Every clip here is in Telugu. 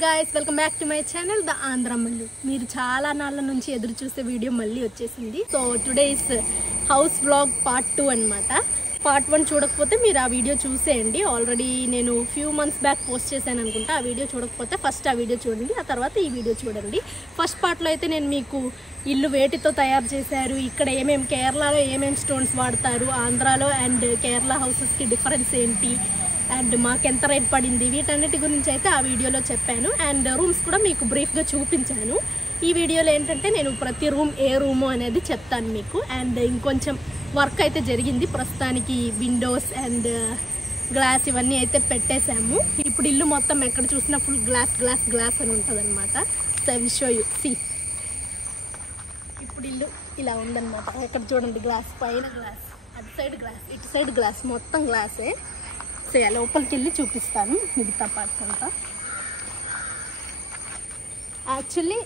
guys, welcome back to my channel The Andhramallu. మీరు చాలా నాళ్ళ నుంచి ఎదురు చూసే వీడియో మళ్ళీ వచ్చేసింది. So today is house vlog part 2 అన్నమాట. పార్ట్ 1 చూడకపోతే మీరు ఆ వీడియో చూసేయండి. ఆల్రెడీ నేను ఫ్యూ మంత్స్ బ్యాక్ పోస్ట్ చేశాను అనుకుంటా. ఆ వీడియో చూడకపోతే ఫస్ట్ ఆ వీడియో చూడండి, ఆ తర్వాత ఈ వీడియో చూడండి. ఫస్ట్ పార్ట్లో అయితే నేను మీకు ఇల్లు వేటితో తయారు చేశారు, ఇక్కడ కేరళలో ఏమేమి స్టోన్స్ వాడతారు, ఆంధ్రాలో అండ్ కేరళ హౌసెస్కి డిఫరెన్స్ ఏంటి, అండ్ మాకు ఎంత రేట్ పడింది, వీటన్నిటి గురించి అయితే ఆ వీడియోలో చెప్పాను. అండ్ రూమ్స్ కూడా మీకు బ్రీఫ్గా చూపించాను. ఈ వీడియోలో ఏంటంటే నేను ప్రతి రూమ్ ఏ రూము అనేది చెప్తాను మీకు. అండ్ ఇంకొంచెం వర్క్ అయితే జరిగింది. ప్రస్తుతానికి విండోస్ అండ్ గ్లాస్ ఇవన్నీ అయితే పెట్టేశాము. ఇప్పుడు ఇల్లు మొత్తం ఎక్కడ చూసినా ఫుల్ గ్లాస్ గ్లాస్ గ్లాస్ అని ఉంటుంది అనమాట. So I will show you. See, ఇప్పుడు ఇల్లు ఇలా ఉందన్నమాట. ఎక్కడ చూడండి, గ్లాస్ పైన గ్లాస్, అటు సైడ్ గ్లాస్, ఇటు సైడ్ గ్లాస్, మొత్తం గ్లాసే. సో లోపలికి వెళ్ళి చూపిస్తాను మిగతా పార్ట్స్ అంతా. యాక్చువల్లీ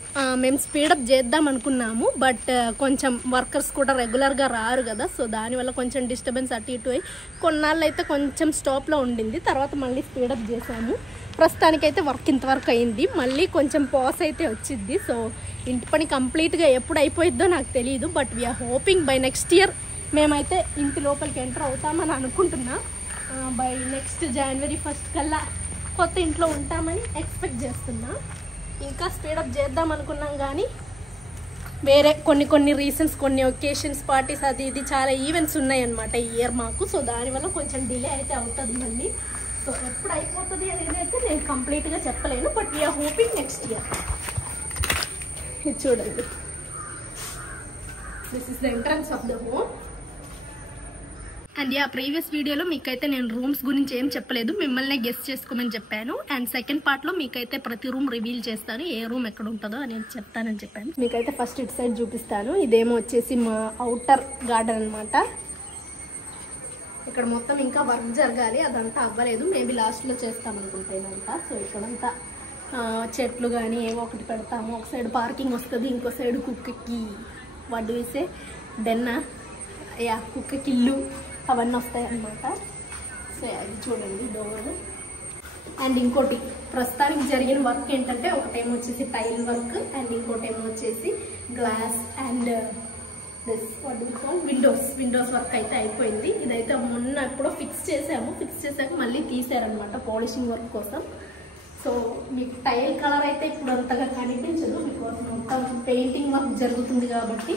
మేము స్పీడప్ చేద్దాం అనుకున్నాము, బట్ కొంచెం వర్కర్స్ కూడా రెగ్యులర్గా రారు కదా. సో దానివల్ల కొంచెం డిస్టర్బెన్స్ అటు ఇటు అయ్యి కొన్నాళ్ళు అయితే కొంచెం స్టాప్లో ఉండింది. తర్వాత మళ్ళీ స్పీడప్ చేసాము. ప్రస్తుతానికైతే వర్క్ ఇంతవరకు అయింది. మళ్ళీ కొంచెం పాస్ అయితే వచ్చింది. సో ఇంటి పని కంప్లీట్గా ఎప్పుడు అయిపోయిద్దో నాకు తెలియదు, but we are hoping by next year మేమైతే ఇంటి లోపలికి ఎంటర్ అవుతామని అనుకుంటున్నా. బై నెక్స్ట్ January 1st కల్లా కొత్త ఇంట్లో ఉంటామని ఎక్స్పెక్ట్ చేస్తున్నా. ఇంకా స్పీడప్ చేద్దాం అనుకున్నాం కానీ వేరే కొన్ని రీజన్స్, కొన్ని ఒకేషన్స్, పార్టీస్, అది ఇది చాలా ఈవెంట్స్ ఉన్నాయన్నమాట ఈ ఇయర్ మాకు. సో దానివల్ల కొంచెం డిలే అయితే అవుతుంది మళ్ళీ. సో ఎప్పుడు అయిపోతుంది అనేది అయితే నేను కంప్లీట్గా చెప్పలేను, but we are hoping next year. ఇది చూడండి, this is the entrance of the home. And previous వీడియోలో మీకైతే నేను రూమ్స్ గురించి ఏం చెప్పలేదు, మిమ్మల్ని గెస్ట్ చేసుకోమని చెప్పాను. అండ్ సెకండ్ పార్ట్లో మీకైతే ప్రతి రూమ్ రివీల్ చేస్తాను, ఏ రూమ్ ఎక్కడ ఉంటుందో అని చెప్తానని చెప్పాను. మీకైతే ఫస్ట్ ఇటు సైడ్ చూపిస్తాను. ఇదేమో వచ్చేసి మా అవుటర్ గార్డెన్ అనమాట. ఇక్కడ మొత్తం ఇంకా వర్క్ జరగాలి, అదంతా అవ్వలేదు. మేబీ లాస్ట్లో చేస్తాం అనుకుంటా ఇదంతా. సో ఇక్కడంతా చెట్లు కానీ ఏవో ఒకటి పెడతాము. ఒక సైడ్ పార్కింగ్ వస్తుంది, ఇంకో సైడ్ కుక్కకి వడ్డు వేసే డెన్న, కుక్కకి ఇల్లు అవన్నీ వస్తాయి అన్నమాట. సో అది చూడండి డోర్. అండ్ ఇంకోటి ప్రస్తుతానికి జరిగిన వర్క్ ఏంటంటే, ఒకటేమో వచ్చేసి టైల్ వర్క్ అండ్ ఇంకోటేమో వచ్చేసి glass and this Windows work అయితే అయిపోయింది. ఇదైతే మొన్న ఎప్పుడో ఫిక్స్ చేసాక మళ్ళీ తీసారనమాట పాలిషింగ్ వర్క్ కోసం. సో మీకు టైల్ కలర్ అయితే ఇప్పుడు అంతగా కనిపించదు, బికాస్ మొత్తం పెయింటింగ్ వర్క్ జరుగుతుంది కాబట్టి.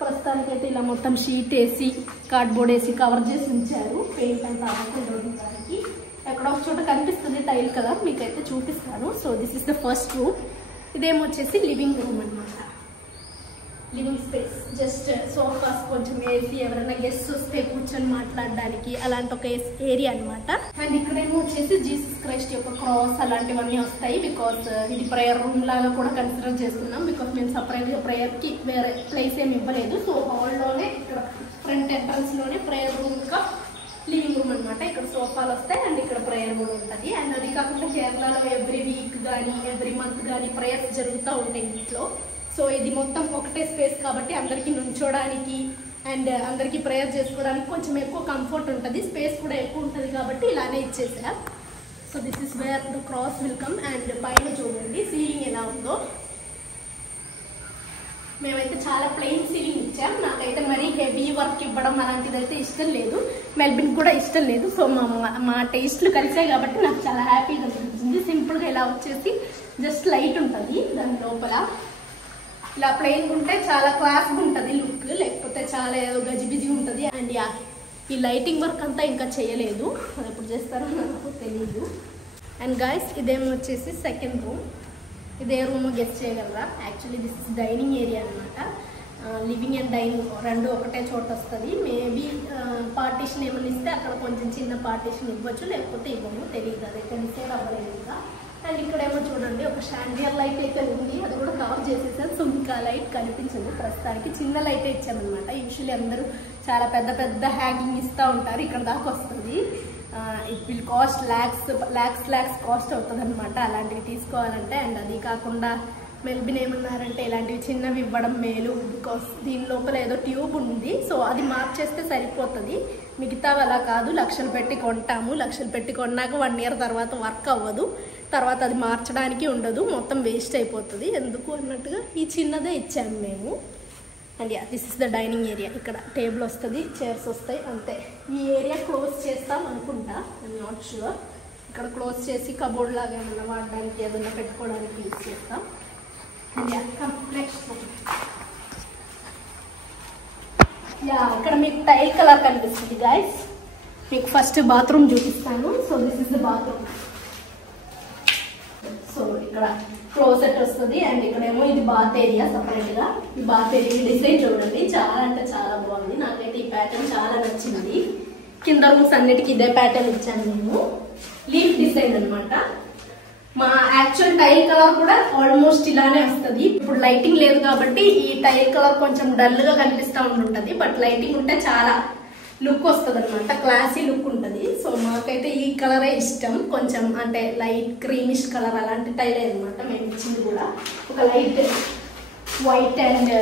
ప్రస్తుతానికి అయితే ఇలా మొత్తం షీట్ వేసి కార్డ్బోర్డ్ వేసి కవర్ చేసి ఉంచారు, పెయింట్ అంతా ఆడుకోవడానికి. ఎక్కడో ఒక చోట కనిపిస్తుంది టైల్ కలర్, మీకైతే చూపిస్తాను. So this is the first room. ఇదేమో వచ్చేసి లివింగ్ రూమ్ అనమాట. లివింగ్ స్పేస్, జస్ట్ సోఫాస్ కొంచెం వేసి ఎవరైనా గెస్ట్ వస్తే కూర్చొని మాట్లాడడానికి అలాంటి ఒక ఏరియా అనమాట. అండ్ ఇక్కడేమో వచ్చేసి జీసస్ క్రైస్ట్ యొక్క క్రాస్ అలాంటివన్నీ వస్తాయి, బికాస్ ఇది ప్రేయర్ రూమ్ లాగా కూడా కన్సిడర్ చేస్తున్నాం. బికాస్ మేము సపరేట్గా ప్రేయర్కి వేరే ప్లేస్ ఏమి ఇవ్వలేదు. సో హాల్లోనే ఇక్కడ ఫ్రంట్ ఎంట్రన్స్ లోనే ప్రేయర్ రూమ్ ఇంకా లివింగ్ రూమ్ అనమాట. ఇక్కడ సోఫాలు వస్తాయి అండ్ ఇక్కడ ప్రేయర్ కూడా ఉంటుంది. అండ్ అది కాకుండా కేరళలో ఎవ్రీ వీక్ కానీ ఎవ్రీ మంత్ కానీ ప్రేయర్స్ జరుగుతూ ఉంటాయి ఇంట్లో. సో ఇది మొత్తం ఒకటే స్పేస్ కాబట్టి అందరికీ నుంచోడానికి అండ్ అందరికీ ప్రేయర్ చేసుకోవడానికి కొంచెం ఎక్కువ కంఫర్ట్ ఉంటుంది, స్పేస్ కూడా ఎక్కువ ఉంటుంది కాబట్టి ఇలానే ఇచ్చేసా. So this is where the cross will come. And పైన చూడండి సీలింగ్ ఎలా ఉందో. మేమైతే చాలా ప్లెయిన్ సీలింగ్ ఇచ్చాం. నాకైతే మరీ హెవీ వర్క్ ఇవ్వడం అలాంటిది అయితే ఇష్టం లేదు, మెల్బిన్ కూడా ఇష్టం లేదు. సో మా టేస్ట్లు కలిసాయి కాబట్టి నాకు చాలా హ్యాపీగా అనిపించింది. సింపుల్గా ఇలా వచ్చేసి జస్ట్ లైట్ ఉంటుంది దాని లోపల. ఇలా ప్లెయిన్ ఉంటే చాలా క్లాస్గా ఉంటుంది లుక్, లేకపోతే చాలా ఏదో గజిబిజి ఉంటుంది. అండ్ ఈ లైటింగ్ వర్క్ అంతా ఇంకా చేయలేదు, అది ఎప్పుడు చేస్తారో నాకు తెలియదు. అండ్ గాయస్ ఇదేమో వచ్చేసి సెకండ్ రూమ్. ఇదే రూమ్ గెస్ట్ చేయగలరా? Actually this is dining area అనమాట. లివింగ్ అండ్ డైనింగ్ రెండు ఒకటే చోట వస్తుంది. మేబీ పార్టీషన్ ఏమైనా ఇస్తే అక్కడ కొంచెం చిన్న పార్టీషన్ ఇవ్వచ్చు, లేకపోతే ఇవ్వము, తెలియదు, అది ఎక్కడ డిసైడ్ అవ్వలేదు ఇంకా. అండ్ ఇక్కడేమో చూడండి ఒక షాండియర్ లైట్ అయితే ఉంది, అది కూడా కవర్ చేసేసారు. సో ఇంకా లైట్ కనిపించదు ప్రస్తుతానికి, చిన్న లైటే ఇచ్చామన్నమాట. యూజువల్లీ అందరూ చాలా పెద్ద పెద్ద హ్యాంగింగ్ ఇస్తూ ఉంటారు, ఇక్కడ దాకా వస్తుంది. It will cost lakhs cost అవుతుంది అనమాట అలాంటివి తీసుకోవాలంటే. అండ్ అది కాకుండా మెల్బిన్ ఏమన్నారంటే ఇలాంటివి చిన్నవి ఇవ్వడం మేలు, బికాస్ దీని లోపల ఏదో ట్యూబ్ ఉంది. సో అది మార్చేస్తే సరిపోతుంది, మిగతావి అలా కాదు, లక్షలు పెట్టి కొంటాము, లక్షలు పెట్టి కొన్నాక 1 year తర్వాత వర్క్ అవ్వదు. తర్వాత అది మార్చడానికి ఉండదు, మొత్తం వేస్ట్ అయిపోతుంది. ఎందుకు అన్నట్టుగా ఈ చిన్నదే ఇచ్చాము మేము. And yeah, this is the dining area. ఇక్కడ టేబుల్ వస్తుంది, చైర్స్ వస్తాయి, అంతే. ఈ ఏరియా క్లోజ్ చేస్తాం అనుకుంటా, ఐఎమ్ నాట్ షూర్. ఇక్కడ క్లోజ్ చేసి కబోర్డ్ లాగా ఏమన్నా వాడడానికి ఏదన్నా పెట్టుకోవడానికి యూజ్ చేస్తాం. అండ్ యా, నెక్స్ట్ యా, ఇక్కడ మీకు టైల్ కలర్ కనిపిస్తుంది గైస్. మీకు ఫస్ట్ బాత్రూమ్ చూపిస్తాను. So this is the bathroom. So ఇక్కడ క్లోజెట్ వస్తుంది అండ్ ఇక్కడేమో ఇది బాత్ ఏరియా సపరేట్ గా. ఈ బాత్ ఏరియా డిజైన్ చూడండి, చాలా అంటే చాలా బాగుంది. నాకైతే ఈ ప్యాటర్న్ చాలా నచ్చింది. కింద రూమ్స్ అన్నిటికీ ఇదే ప్యాటర్న్ ఇచ్చాను నేను. లీఫ్ డిజైన్ అనమాట. మా యాక్చువల్ టైల్ కలర్ కూడా ఆల్మోస్ట్ ఇలానే వస్తుంది. ఇప్పుడు లైటింగ్ లేదు కాబట్టి ఈ టైల్ కలర్ కొంచెం డల్ గా కనిపిస్తూ ఉంటుంది. బట్ లైటింగ్ ఉంటే చాలా లుక్ వస్తుంది అనమాట, క్లాసీ లుక్ ఉంటుంది. సో మాకైతే ఈ కలరే ఇష్టం. కొంచెం అంటే లైట్ క్రీమిష్ కలర్ అలాంటి టైలే అనమాట మేము ఇచ్చింది కూడా. ఒక light white and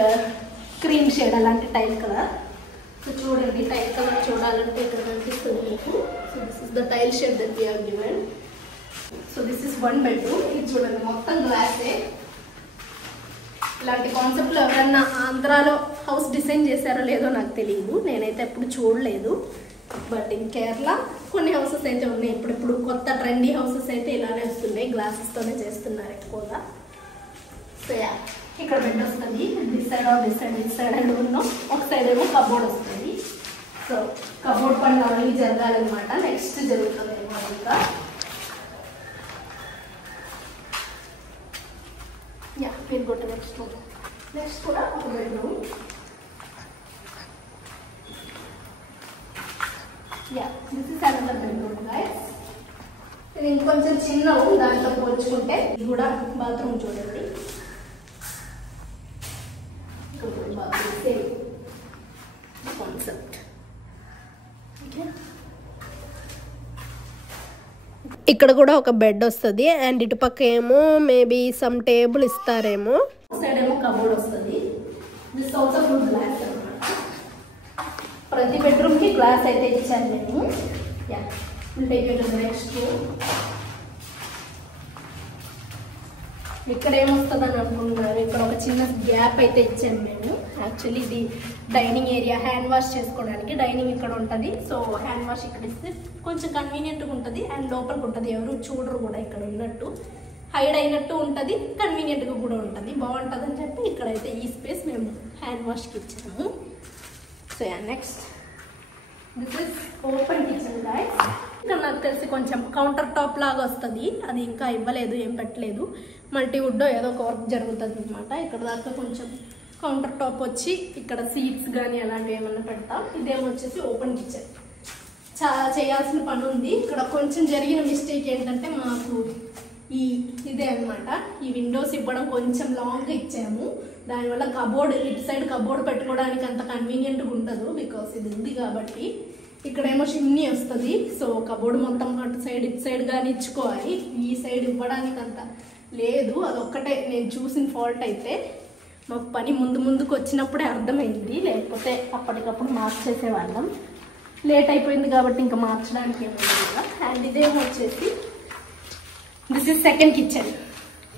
cream shade అలాంటి టైల్ కలర్. సో చూడండి, టైల్ కలర్ చూడాలంటే ఇక్కడ కనిపిస్తుంది మీకు. So this is the tile shade that we have given. So this is 1 bedroom. ఇది చూడండి, మొత్తం గ్లాసే. ఇలాంటి కాన్సెప్ట్లో ఎవరన్నా ఆంధ్రాలో హౌస్ డిజైన్ చేశారో లేదో నాకు తెలియదు, నేనైతే ఎప్పుడు చూడలేదు. బట్ ఇన్ కేరళ కొన్ని హౌసెస్ అయితే ఉన్నాయి. ఇప్పుడు కొత్త ట్రెండీ హౌసెస్ అయితే ఇలానే వస్తున్నాయి, గ్లాసెస్తోనే చేస్తున్నారు ఎక్కువగా. సో యా, ఇక్కడ బెడ్ వస్తుంది. దిస్ సైడ్ అండ్ ఉన్నాం. ఒక సైడ్ ఏమో కబోర్డ్ వస్తుంది. సో కబోర్డ్ పని ఆల్రెడీ జరగాలన్నమాట, నెక్స్ట్ జరుగుతుంది ఏమో ఇంకా. యా, మీరు గొట్ట నెక్స్ట్ రూమ్. నెక్స్ట్ కూడా ఒక bedroom. Yeah, this is another bedroom guys. ఇది ఇంకొంచెం చిన్న రూమ్, దాంట్లో పోల్చుకుంటే ఇది కూడా బాత్రూమ్ చూడండి. Bathroom same concept. ఓకే, ఇక్కడ కూడా ఒక బెడ్ వస్తుంది అండ్ ఇటుపక్క ఏమో మేబీ సమ్ టేబుల్ ఇస్తారేమో. సైడ్ ఏమో కబోర్డ్ వస్తుంది. దిస్ ఆల్సో ఫుల్ గ్లాస్ అన్నమాట. ప్రతి బెడ్రూమ్ కి గ్లాస్ అయితే ఇచ్చాను నేను. Yeah, will take you to the next room. ఇక్కడ ఏమొస్తుంది అని అనుకుంటున్నారు, ఇక్కడ ఒక చిన్న గ్యాప్ అయితే ఇచ్చాను మేము. యాక్చువల్లీ ఇది డైనింగ్ ఏరియా, హ్యాండ్ వాష్ చేసుకోవడానికి. డైనింగ్ ఇక్కడ ఉంటుంది. సో హ్యాండ్ వాష్ ఇక్కడ ఇస్తే కొంచెం కన్వీనియంట్గా ఉంటుంది అండ్ లోపలికి ఉంటుంది, ఎవరు చూడరు కూడా. ఇక్కడ ఉన్నట్టు హైడ్ అయినట్టు ఉంటుంది, కన్వీనియంట్గా కూడా ఉంటుంది, బాగుంటుంది అని చెప్పి ఇక్కడైతే ఈ స్పేస్ మేము హ్యాండ్ వాష్కి ఇచ్చాము. So yeah, next this is open kitchen guys. ఇక్కడ నాకు తెలిసి కొంచెం కౌంటర్ టాప్ లాగా వస్తుంది, అది ఇంకా ఇవ్వలేదు, ఏం పెట్టలేదు. మల్టీవుడ్ ఏదో ఒక వర్క్ జరుగుతుంది అనమాట. ఇక్కడ దాకా కొంచెం కౌంటర్ టాప్ వచ్చి ఇక్కడ సీట్స్ కానీ అలాంటివి ఏమన్నా పెడతాం. ఇదేమో వచ్చేసి ఓపెన్ కిచెన్. చాలా చేయాల్సిన పని ఉంది. ఇక్కడ కొంచెం జరిగిన మిస్టేక్ ఏంటంటే మాకు ఇదే అనమాట, ఈ విండోస్ ఇవ్వడం కొంచెం లాంగ్గా ఇచ్చాము. దానివల్ల కబోర్డ్, ఇటు సైడ్ కబోర్డ్ పెట్టుకోవడానికి అంత కన్వీనియంట్గా ఉండదు, బికాస్ ఇది ఉంది కాబట్టి. ఇక్కడేమో చిమ్నీ వస్తుంది. సో కబోర్డ్ మొత్తం అటు సైడ్ ఇటు సైడ్ కానీ ఇచ్చుకోవాలి. ఈ సైడ్ ఇవ్వడానికి అంత లేదు. అదొక్కటే నేను చూసిన ఫాల్ట్. అయితే మాకు పని ముందుకు వచ్చినప్పుడే అర్థమైంది, లేకపోతే అప్పటికప్పుడు మార్చేసేవాళ్ళం. లేట్ అయిపోయింది కాబట్టి ఇంకా మార్చడానికి ఏముంది కదా. అండ్ ఇదేమో వచ్చేసి this is second kitchen.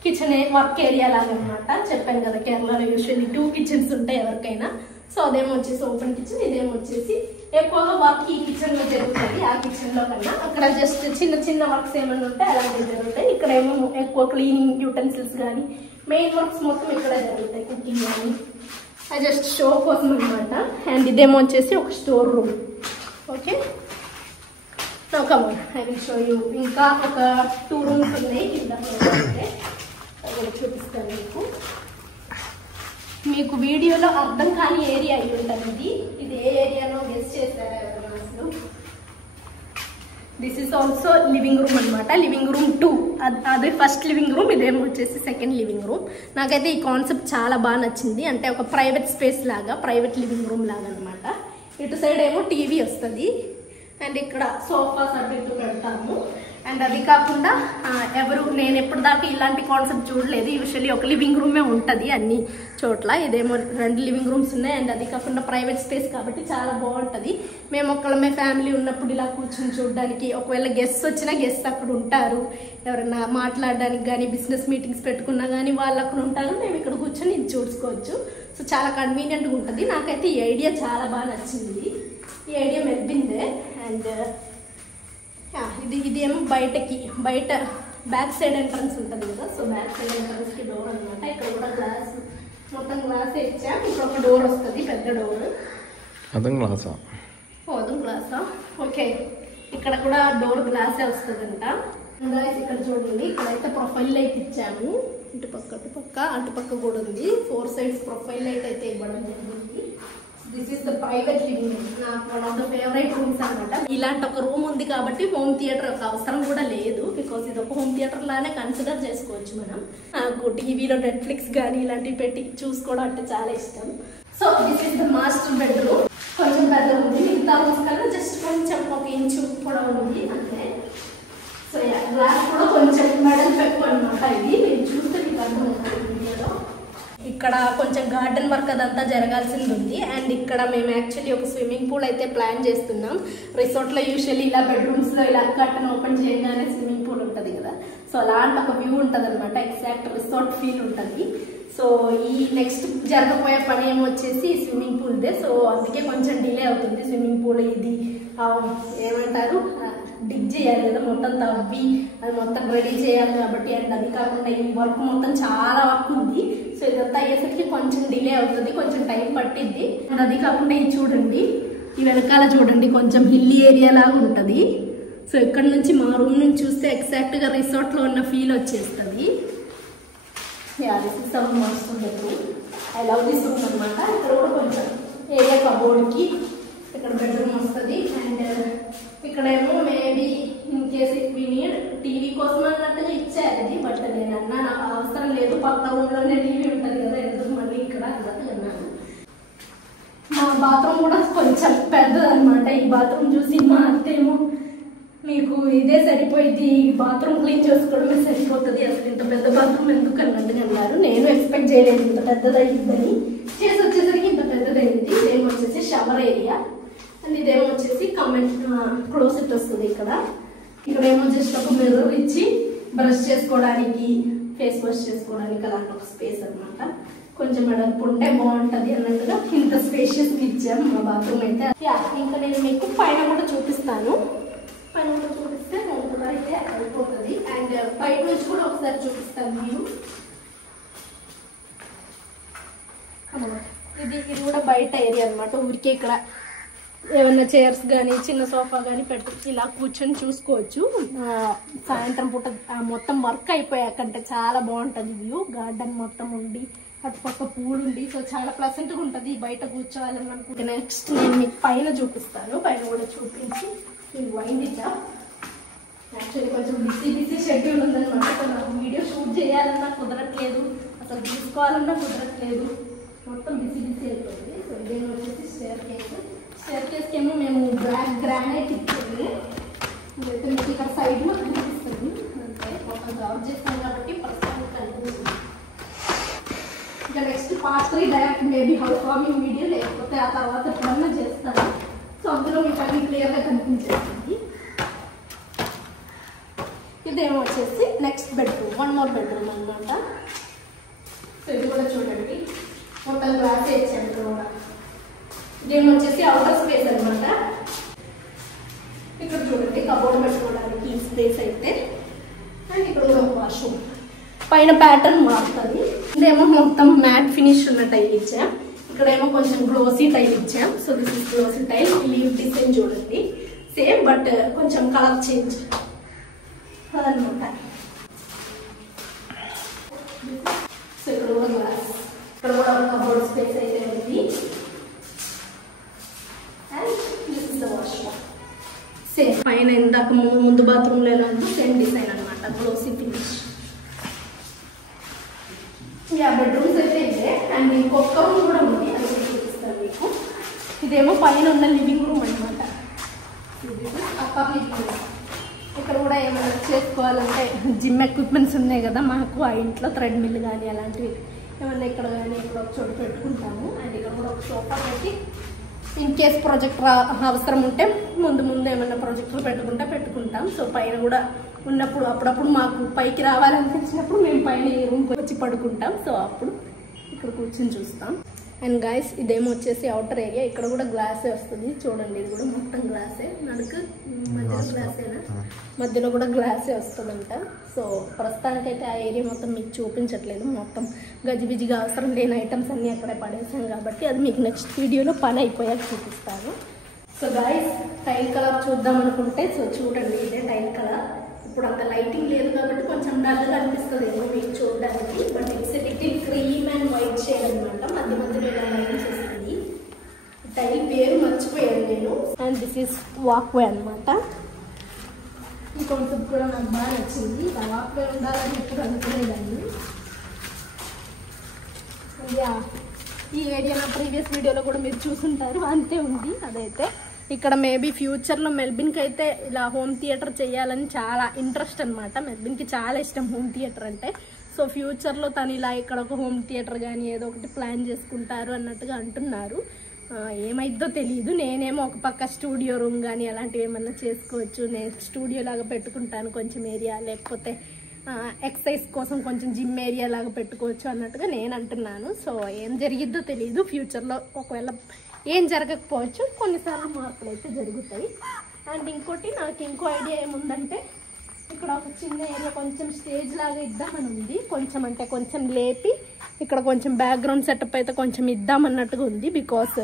Kitchen work area లాగా అనమాట. చెప్పాను కదా, కేరళలో యూజువల్లీ 2 కిచెన్స్ ఉంటాయి ఎవరికైనా. సో అదేమో వచ్చేసి ఓపెన్ కిచెన్, ఇదేమో వచ్చేసి ఎక్కువగా వర్క్ ఈ కిచెన్లో జరుగుతుంది. ఆ కిచెన్లో కన్నా అక్కడ జస్ట్ చిన్న చిన్న వర్క్స్ ఏమైనా ఉంటే అలాంటివి జరుగుతాయి. ఇక్కడ ఏమో ఎక్కువ క్లీనింగ్ యూటెన్సిల్స్ కానీ మెయిన్ వర్క్స్ మొత్తం ఇక్కడ జరుగుతాయి, కుకింగ్ కానీ. అది జస్ట్ షో కోసం అనమాట. అండ్ ఇదేమో వచ్చేసి ఒక store room. Okay, come on I will show you. ఇంకా ఒక 2 రూమ్స్ ఉన్నాయి కింద, చూపిస్తాను మీకు. మీకు వీడియోలో అర్థం కాని ఏరియా అయి ఉంటుంది. ఇది ఏ ఏరియాలో గెస్ చేశారా ఎవరైనా అసలు? This is also living room అనమాట. లివింగ్ రూమ్ 2, అదే ఫస్ట్ లివింగ్ రూమ్, ఇదేమో వచ్చేసి సెకండ్ లివింగ్ రూమ్. నాకైతే ఈ కాన్సెప్ట్ చాలా బాగా నచ్చింది. అంటే ఒక ప్రైవేట్ స్పేస్ లాగా, ప్రైవేట్ లివింగ్ రూమ్ లాగా అనమాట. ఇటు సైడ్ ఏమో టీవీ వస్తుంది, అండ్ ఇక్కడ సోఫాస్ అటు పెడతాము. అండ్ అది కాకుండా నేను ఎప్పటిదాకా ఇలాంటి కాన్సెప్ట్ చూడలేదు. యూజువల్లీ ఒక లివింగ్ రూమే ఉంటుంది అన్ని చోట్ల, ఇదేమో 2 లివింగ్ రూమ్స్ ఉన్నాయి. అండ్ అది కాకుండా ప్రైవేట్ స్పేస్ కాబట్టి చాలా బాగుంటుంది. మేము ఒక్కళ్ళమే ఫ్యామిలీ ఉన్నప్పుడు ఇలా కూర్చొని చూడడానికి, ఒకవేళ గెస్ట్స్ వచ్చినా గెస్ట్స్ అక్కడ ఉంటారు, ఎవరైనా మాట్లాడడానికి కానీ బిజినెస్ మీటింగ్స్ పెట్టుకున్నా కానీ వాళ్ళు అక్కడ ఉంటారు, మేము ఇక్కడ కూర్చొని ఇది చూసుకోవచ్చు. సో చాలా కన్వీనియంట్గా ఉంటుంది. నాకైతే ఈ ఐడియా చాలా బాగా నచ్చింది. ఈ ఐడియా మెప్పిందే. అండ్ ఇది ఏమో బయట బ్యాక్ సైడ్ ఎంట్రన్స్ ఉంటుంది కదా, సో బ్యాక్ సైడ్ ఎంట్రన్స్కి డోర్ అనమాట. ఇక్కడ కూడా గ్లాస్, మొత్తం గ్లాస్ ఇచ్చాం. ఇక్కడ ఒక డోర్ వస్తుంది, పెద్ద డోర్. అదం గ్లాసా? ఓకే, ఇక్కడ కూడా డోర్ గ్లాసే వస్తుందంట. ఇక్కడ చూడండి, ఇక్కడైతే ప్రొఫైల్ లైట్ ఇచ్చాము. అటుపక్క కూడా ఉంది. 4 sides ప్రొఫైల్ లైట్ అయితే ఇవ్వడం జరిగింది. This is the private living room. నాకు one of the favourite rooms అనమాట. ఇలాంటి ఒక రూమ్ ఉంది కాబట్టి హోమ్ థియేటర్ ఒక అవసరం కూడా లేదు. బికాస్ ఇది ఒక హోమ్ థియేటర్ లానే కన్సిడర్ చేసుకోవచ్చు మనం. నాకు టీవీలో నెట్ఫ్లిక్స్ కానీ ఇలాంటివి పెట్టి చూసుకోవడం అంటే చాలా ఇష్టం. So this is the master bedroom. కొంచెం పెద్ద ఉంది, మిగతా రూమ్స్ కన్నా జస్ట్ కొంచెం 1 ఇంచు పొడవు ఉంది అంతే. సో గ్లాస్ కూడా కొంచెం మెడల్ ఎక్కువ అనమాట. ఇది నేను చూస్తే మీకు అర్థమవుతుంది వీడియోలో. ఇక్కడ కొంచెం గార్డెన్ వర్క్ అదంతా జరగాల్సింది ఉంది. అండ్ ఇక్కడ మేము యాక్చువల్లీ ఒక స్విమ్మింగ్ పూల్ అయితే ప్లాన్ చేస్తున్నాం. రిసార్ట్లో యూజువల్లీ ఇలా బెడ్రూమ్స్లో ఇలా కర్టన్ ఓపెన్ చేయగానే స్విమ్మింగ్ పూల్ ఉంటుంది కదా, సో అలాంటి ఒక వ్యూ ఉంటుంది అనమాట. ఎగ్జాక్ట్ రిసార్ట్ ఫీల్ ఉంటుంది. సో ఈ నెక్స్ట్ జరగబోయే పని ఏమొచ్చేసి స్విమ్మింగ్ పూల్దే. సో అందుకే కొంచెం డిలే అవుతుంది. స్విమ్మింగ్ పూల్ ఇది ఏమంటారు, డిగ్ చేయాలి కదా, మొత్తం తవ్వి అది మొత్తం రెడీ చేయాలి కాబట్టి. అండ్ అది కాకుండా ఈ వర్క్ మొత్తం చాలా వర్క్ ఉంది. సో ఇదంతా అయ్యేసరికి కొంచెం డిలే అవుతుంది, కొంచెం టైం పట్టిద్ది. అండ్ అది కాకుండా ఇది చూడండి, ఈ వెనకాల చూడండి కొంచెం హిల్లీ ఏరియా లాగా ఉంటుంది. సో ఇక్కడ నుంచి మా రూమ్ నుంచి చూస్తే ఎగ్జాక్ట్గా రిసార్ట్లో ఉన్న ఫీల్ వచ్చేస్తుంది. ఐ లవ్ దిస్ రూమ్ అనమాట. ఇక్కడ కూడా కొంచెం ఏరియా కబోర్డ్కి ఇక్కడ బెడ్రూమ్ వస్తుంది. అండ్ ఇక్కడేమో మేబీ ఇన్ కేస్ టీవీ కోసం అన్నట్టుగా ఇచ్చారు ఇది. బట్ నేను అన్నా నాకు అవసరం లేదు, పక్క రూమ్లోనే టీవీ ఉంటుంది కదా, ఎందుకు మళ్ళీ ఇక్కడ అన్నట్టు అన్నాను. మా బాత్రూమ్ కూడా కొంచెం పెద్దది అనమాట. ఈ బాత్రూమ్ చూసి మా అత్తేమో మీకు ఇదే సరిపోయింది, బాత్రూమ్ క్లీన్ చేసుకోవడమే సరిపోతుంది, అసలు ఇంత పెద్ద బాత్రూమ్ ఎందుకు అన్నట్టుగా అన్నారు. నేను ఎక్స్పెక్ట్ చేయలేదు ఇంత పెద్దదయ్యిందని. చేసి వచ్చేసరికి ఇంత పెద్దదైంది. ఇదేమో వచ్చేసి షవర్ ఏరియా. అండ్ ఇదేమో వచ్చేసి క్లోజెట్ వస్తుంది. ఇక్కడేమో జస్ట్ ఒక మిర్రర్ ఇచ్చి బ్రష్ చేసుకోవడానికి, ఫేస్ వాష్ చేసుకోవడానికి అలాంటి ఒక స్పేస్ అనమాట. కొంచెం వెడల్పు ఉంటే బాగుంటుంది అన్నట్టుగా ఇంత స్పేషియస్గా ఇచ్చాము మా బాత్రూమ్ అయితే. ఇంకా నేను మీకు పైన కూడా చూపిస్తాను. పైన కూడా చూపిస్తే లోపల అయితే అయిపోతుంది. అండ్ బయట నుంచి కూడా ఒకసారి చూపిస్తాను మీరు. ఇది కూడా బయట ఏరియా అనమాట. ఊరికే ఇక్కడ ఏమైనా చైర్స్ కానీ చిన్న సోఫా కానీ పెట్టి ఇలా కూర్చొని చూసుకోవచ్చు. సాయంత్రం పూట మొత్తం వర్క్ అయిపోయాకంటే చాలా బాగుంటుంది వ్యూ. గార్డెన్ మొత్తం ఉండి అటుపక్క పూలు ఉండి, సో చాలా ప్లసెంట్గా ఉంటుంది బయట కూర్చోవాలని అనుకుంటే. నెక్స్ట్ నేను మీకు పైన చూపిస్తాను. పైన కూడా చూపించి నేను వైండ్ ఇచ్చా. యాక్చువల్లీ కొంచెం బిజీ షెడ్యూల్ ఉందన్నమాట. నాకు వీడియో షూట్ చేయాలన్నా కుదరట్లేదు, అసలు తీసుకోవాలన్నా కుదరట్లేదు, మొత్తం బిజీ అయిపోయింది. సో ఇదేమో వచ్చేసి స్టేర్ కేస్కి ఏమో మేము బ్లాక్ గ్రానైట్ ఇచ్చేది. ఇదైతే మీకు ఇక్కడ సైడ్లో కనిపిస్తుంది. అంటే మొత్తం జాబ్ చేస్తాం కాబట్టి ప్రస్తుతానికి కనిపిస్తుంది. ఇంకా next part 3 direct maybe house warming video, లేకపోతే ఆ తర్వాత ఎప్పుడన్నా చేస్తాను. సో అందులో మీకు అన్ని క్లియర్గా కనిపించేస్తుంది. ఇదేమో వచ్చేసి నెక్స్ట్ బెడ్రూమ్, 1 more బెడ్రూమ్ అనమాట. సో ఇది కూడా చూడండి, మొత్తం గ్లాస్ ఇచ్చాను కూడా. ఇదేమో వచ్చేసి అవుటర్ స్పేస్ అనమాట. ఇక్కడ చూడండి కబోర్డ్ పెట్టుకోవడానికి ఈ స్పేస్ అయితే. అండ్ ఇక్కడ కూడా వాష్రూమ్. పైన ప్యాటర్న్ మారుతుంది. ఇదేమో మొత్తం మ్యాట్ ఫినిష్ ఉన్న టైల్ ఇచ్చాం. ఇక్కడేమో కొంచెం గ్లోసీ టైల్ ఇచ్చాం. So this is glossy tile. Leaf design చూడండి సేమ్, బట్ కొంచెం కలర్ చేంజ్ అదనమాట. సో ఇక్కడ కూడా గ్లాస్. ఇక్కడ కూడా కబోర్డ్ స్పేస్ అయితే ఉంది. And this is the washroom. Same పైన ఇందాక ముందు బాత్రూమ్లో ఎలా ఉందో సేమ్ డిజైన్ అనమాట, గ్లోసీ ఫినిష్. బెడ్రూమ్స్ అయితే ఇదే. అండ్ ఇంకొక రూమ్ కూడా ఉంది, అది చూపిస్తాను మీకు. ఇదేమో పైన ఉన్న లివింగ్ రూమ్ అనమాట. ఇక్కడ కూడా ఏమైనా చేసుకోవాలంటే జిమ్ ఎక్విప్మెంట్స్ ఉన్నాయి కదా మాకు ఆ ఇంట్లో థ్రెడ్మిల్ కానీ అలాంటివి ఏమన్నా ఇక్కడ కానీ ఇక్కడ ఒక చోటు పెట్టుకుంటాము. అండ్ ఇక్కడ కూడా ఒక సోఫా పెట్టి ఇన్ కేస్ ప్రొజెక్టర్ అవసరం ఉంటే ముందు ఏమన్నా ప్రొజెక్టర్ పెట్టుకుంటాం. సో పైన కూడా ఉన్నప్పుడు అప్పుడప్పుడు మాకు పైకి రావాలనిపించినప్పుడు మేము పైన ఈ రూమ్కి వచ్చి పడుకుంటాం. సో అప్పుడు ఇక్కడ కూర్చొని చూస్తాం. అండ్ గైస్ ఇదేమో వచ్చేసి అవుటర్ ఏరియా. ఇక్కడ కూడా గ్లాసే వస్తుంది చూడండి. ఇది కూడా మొత్తం గ్లాసే, నడుకు మధ్యలో గ్లాసేనా, మధ్యలో కూడా గ్లాసే వస్తుందంట. సో ప్రస్తుతానికైతే ఆ ఏరియా మొత్తం మీకు చూపించట్లేదు. మొత్తం గజిబిజిగా అవసరం లేని ఐటమ్స్ అన్నీ అక్కడే పడేసాం కాబట్టి అది మీకు నెక్స్ట్ వీడియోలో పని అయిపోయాక చూపిస్తాను. సో గైస్ టైల్ కలర్ చూద్దాం అనుకుంటే సో చూడండి ఇదే టైల్ కలర్. ఇప్పుడు అంత లైటింగ్ లేదు కాబట్టి కొంచెం డల్గా అనిపిస్తుంది ఏమో మీకు చూడడానికి. But it's little cream and white shade అనమాట. మధ్య మధ్యలో ఇలా లైన్ చేస్తుంది. టైల్ పేరు మర్చిపోయాను నేను. అండ్ దిస్ ఈస్ వాక్వే అనమాట. ఈ కాన్సెప్ట్ కూడా నాకు బాగా నచ్చింది. ఇలా వాక్వే ఉండాలని ఇప్పుడు అనుకునేదాన్ని. ఈ ఏరియా నా ప్రీవియస్ వీడియోలో కూడా మీరు చూసుంటారు, అంతే ఉంది అదైతే. ఇక్కడ మేబీ ఫ్యూచర్లో మెల్బిన్కి అయితే ఇలా హోమ్ థియేటర్ చేయాలని చాలా ఇంట్రెస్ట్ అనమాట. మెల్బిన్కి చాలా ఇష్టం హోమ్ థియేటర్ అంటే. సో ఫ్యూచర్లో తను ఇలా ఇక్కడ ఒక హోమ్ థియేటర్ కానీ ఏదో ఒకటి ప్లాన్ చేసుకుంటారు అన్నట్టుగా అంటున్నారు. ఏమైద్దో తెలియదు. నేనేమో ఒక పక్క స్టూడియో రూమ్ కానీ అలాంటివి ఏమన్నా చేసుకోవచ్చు. నేను స్టూడియో లాగా పెట్టుకుంటాను కొంచెం ఏరియా, లేకపోతే ఎక్సర్సైజ్ కోసం కొంచెం జిమ్ ఏరియా లాగా పెట్టుకోవచ్చు అన్నట్టుగా నేను అంటున్నాను. సో ఏం జరిగిద్దో తెలియదు. ఫ్యూచర్లో ఒకవేళ ఏం జరగకపోవచ్చు, కొన్నిసార్లు మార్పులు అయితే జరుగుతాయి. అండ్ ఇంకోటి నాకు ఇంకో ఐడియా ఏముందంటే ఇక్కడ ఒక చిన్న ఏరియా కొంచెం స్టేజ్ లాగా ఇద్దామని ఉంది. కొంచెం అంటే కొంచెం లేపి ఇక్కడ కొంచెం బ్యాక్గ్రౌండ్ సెటప్ అయితే కొంచెం ఇద్దామన్నట్టుగా ఉంది. బికాస్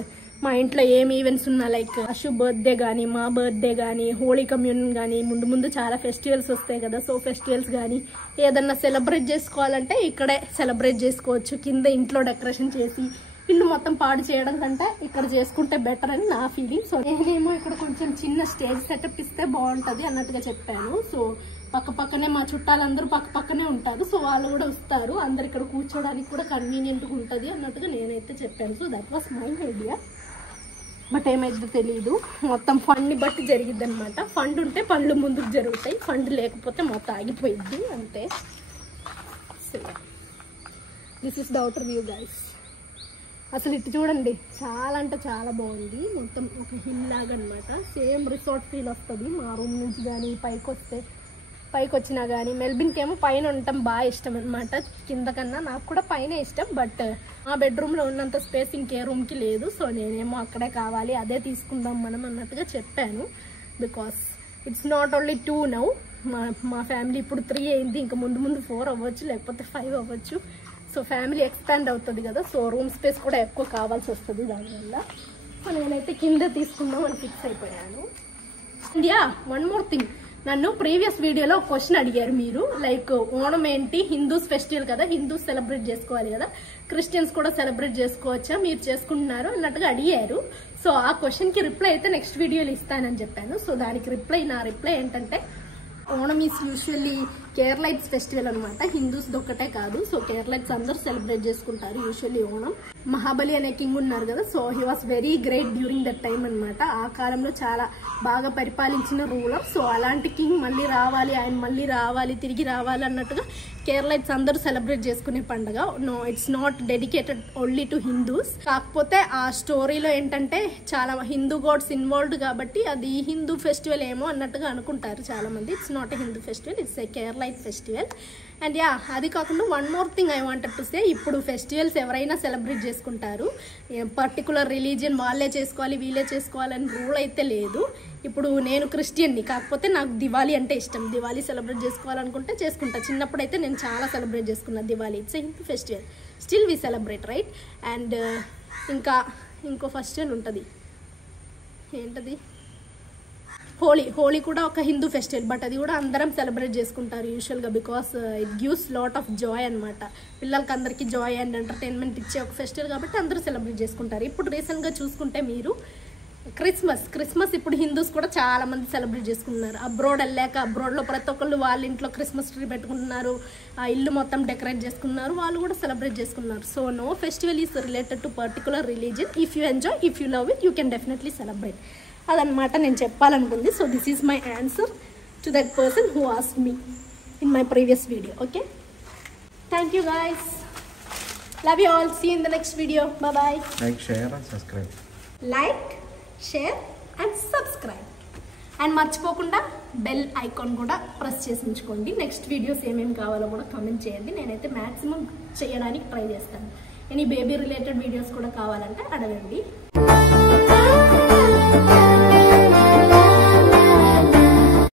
మా ఇంట్లో ఏం ఈవెంట్స్ ఉన్నా లైక్ అశు బర్త్డే కానీ, మా బర్త్డే కానీ, హోలీ కమ్యూనియన్ కానీ, ముందు చాలా ఫెస్టివల్స్ వస్తాయి కదా. సో ఫెస్టివల్స్ కానీ ఏదన్నా సెలబ్రేట్ చేసుకోవాలంటే ఇక్కడే సెలబ్రేట్ చేసుకోవచ్చు. కింద ఇంట్లో డెకరేషన్ చేసి ఇల్లు మొత్తం పాడు చేయడం కంటే ఇక్కడ చేసుకుంటే బెటర్ అని నా ఫీలింగ్. సో నేనేమో ఇక్కడ కొంచెం చిన్న స్టేజ్ సెటప్ ఇస్తే బాగుంటుంది అన్నట్టుగా చెప్పాను. సో పక్కనే మా చుట్టాలందరూ పక్కనే ఉంటారు. సో వాళ్ళు కూడా వస్తారు, అందరు ఇక్కడ కూర్చోడానికి కూడా కన్వీనియంట్గా ఉంటుంది అన్నట్టుగా నేనైతే చెప్పాను. So that was my idea. But ఏమైతే తెలియదు. మొత్తం ఫండ్ని బట్టి జరిగిద్ది అనమాట. ఫండ్ ఉంటే పనులు ముందుకు జరుగుతాయి, ఫండ్ లేకపోతే మొత్తం ఆగిపోయిద్ది అంతే. So this is the outer view guys. అసలు ఇటు చూడండి, చాలా అంటే చాలా బాగుంది. మొత్తం ఒక హిల్ లాగా అనమాట. సేమ్ రిసార్ట్ ఫీల్ వస్తుంది మా రూమ్ నుంచి కానీ పైకి వచ్చినా కానీ. మెల్బిన్కి ఏమో పైన ఉండటం బాగా ఇష్టం అనమాట, కింద కన్నా. నాకు కూడా పైన ఇష్టం. బట్ మా బెడ్రూమ్లో ఉన్నంత స్పేస్ ఇంకే రూమ్కి లేదు. సో నేనేమో అక్కడే కావాలి, అదే తీసుకుందాం మనం అన్నట్టుగా చెప్పాను. Because it's not only 2 now. మా ఫ్యామిలీ ఇప్పుడు 3 అయింది. ఇంకా ముందు 4 అవ్వచ్చు, లేకపోతే 5 అవ్వచ్చు. సో ఫ్యామిలీ ఎక్స్పాండ్ అవుతుంది కదా. సో రూమ్ స్పేస్ కూడా ఎక్కువ కావాల్సి వస్తుంది దానివల్ల. సో నేనైతే కింద తీసుకుందాం అని ఫిక్స్ అయిపోయాను. వన్ మోర్ థింగ్, నన్ను ప్రీవియస్ వీడియోలో ఒక క్వశ్చన్ అడిగారు మీరు. లైక్ ఓణం ఏంటి, హిందూస్ ఫెస్టివల్ కదా, హిందూస్ సెలబ్రేట్ చేసుకోవాలి కదా, క్రిస్టియన్స్ కూడా సెలబ్రేట్ చేసుకోవచ్చా, మీరు చేసుకుంటున్నారు అన్నట్టుగా అడిగారు. సో ఆ క్వశ్చన్ కి రిప్లై అయితే నెక్స్ట్ వీడియోలో ఇస్తానని చెప్పాను. సో దానికి నా రిప్లై ఏంటంటే, Onam is usually Keralites festival అనమాట. హిందూస్ ఒక్కటే కాదు. సో కేరళైట్స్ అందరూ సెలబ్రేట్ చేసుకుంటారు యూజువల్లీ ఓణం. మహాబలి అనే కింగ్ ఉన్నారు కదా, so he was very great during that time అనమాట. ఆ కాలంలో చాలా బాగా పరిపాలించిన రూలర్. సో అలాంటి కింగ్ మళ్ళీ రావాలి, ఆయన మళ్ళీ రావాలి, తిరిగి రావాలి అన్నట్టుగా కేరళైట్స్ అందరూ సెలబ్రేట్ చేసుకునే పండుగ. No, it's not dedicated only to Hindus. కాకపోతే ఆ స్టోరీలో ఏంటంటే చాలా హిందూ గాడ్స్ ఇన్వాల్వ్డ్ కాబట్టి అది హిందూ ఫెస్టివల్ ఏమో అన్నట్టుగా అనుకుంటారు చాలా మంది. It's not a Hindu festival, it's a Keralite festival. And అది కాకుండా one more thing I wanted to say, ఇప్పుడు ఫెస్టివల్స్ ఎవరైనా సెలబ్రేట్ చేసుకుంటారు. పర్టికులర్ రిలీజియన్ వాళ్ళే చేసుకోవాలి, వీళ్ళే చేసుకోవాలని రూల్ అయితే లేదు. ఇప్పుడు నేను క్రిస్టియన్ని, కాకపోతే నాకు దివాళీ అంటే ఇష్టం. దివాళీ సెలబ్రేట్ చేసుకోవాలనుకుంటే చేసుకుంటా. చిన్నప్పుడు అయితే నేను చాలా సెలబ్రేట్ చేసుకున్నా Diwali. It's a Hindu festival, still we celebrate right. And ఇంకో ఫెస్టివల్ ఉంటుంది, ఏంటది, హోలీ కూడా ఒక హిందూ ఫెస్టివల్. బట్ అది కూడా అందరం సెలబ్రేట్ చేసుకుంటారు యూజువల్గా. Because it gives lot of Joy అనమాట. పిల్లలకి అందరికీ జాయ్ అండ్ ఎంటర్టైన్మెంట్ ఇచ్చే ఒక ఫెస్టివల్ కాబట్టి అందరూ సెలబ్రేట్ చేసుకుంటారు. ఇప్పుడు రీసెంట్గా చూసుకుంటే మీరు క్రిస్మస్ ఇప్పుడు హిందూస్ కూడా చాలా మంది సెలబ్రేట్ చేసుకుంటున్నారు. అబ్రాడ్ వెళ్ళాక అబ్రాడ్లో ప్రతి ఒక్కళ్ళు వాళ్ళ ఇంట్లో క్రిస్మస్ ట్రీ పెట్టుకుంటున్నారు, ఆ ఇల్లు మొత్తం డెకరేట్ చేసుకున్నారు, వాళ్ళు కూడా సెలబ్రేట్ చేసుకున్నారు. So no festival is related to particular religion. If you enjoy, if you love it, you can definitely celebrate. అదనమాట నేను చెప్పాలనుకుంది. So this is my answer to that person who asked me in my previous video. Okay, thank you guys, love you all, see in the next video, bye bye. Like, share and subscribe. Like, share and subscribe. And మర్చిపోకుండా బెల్ ఐకాన్ కూడా ప్రెస్ చేసి ఉంచుకోండి. నెక్స్ట్ వీడియోస్ ఏమేమి కావాలో కూడా కామెంట్ చేయండి. నేనైతే మ్యాక్సిమం చేయడానికి ట్రై చేస్తాను. ఎనీ బేబీ రిలేటెడ్ వీడియోస్ కూడా కావాలంటే అడగండి.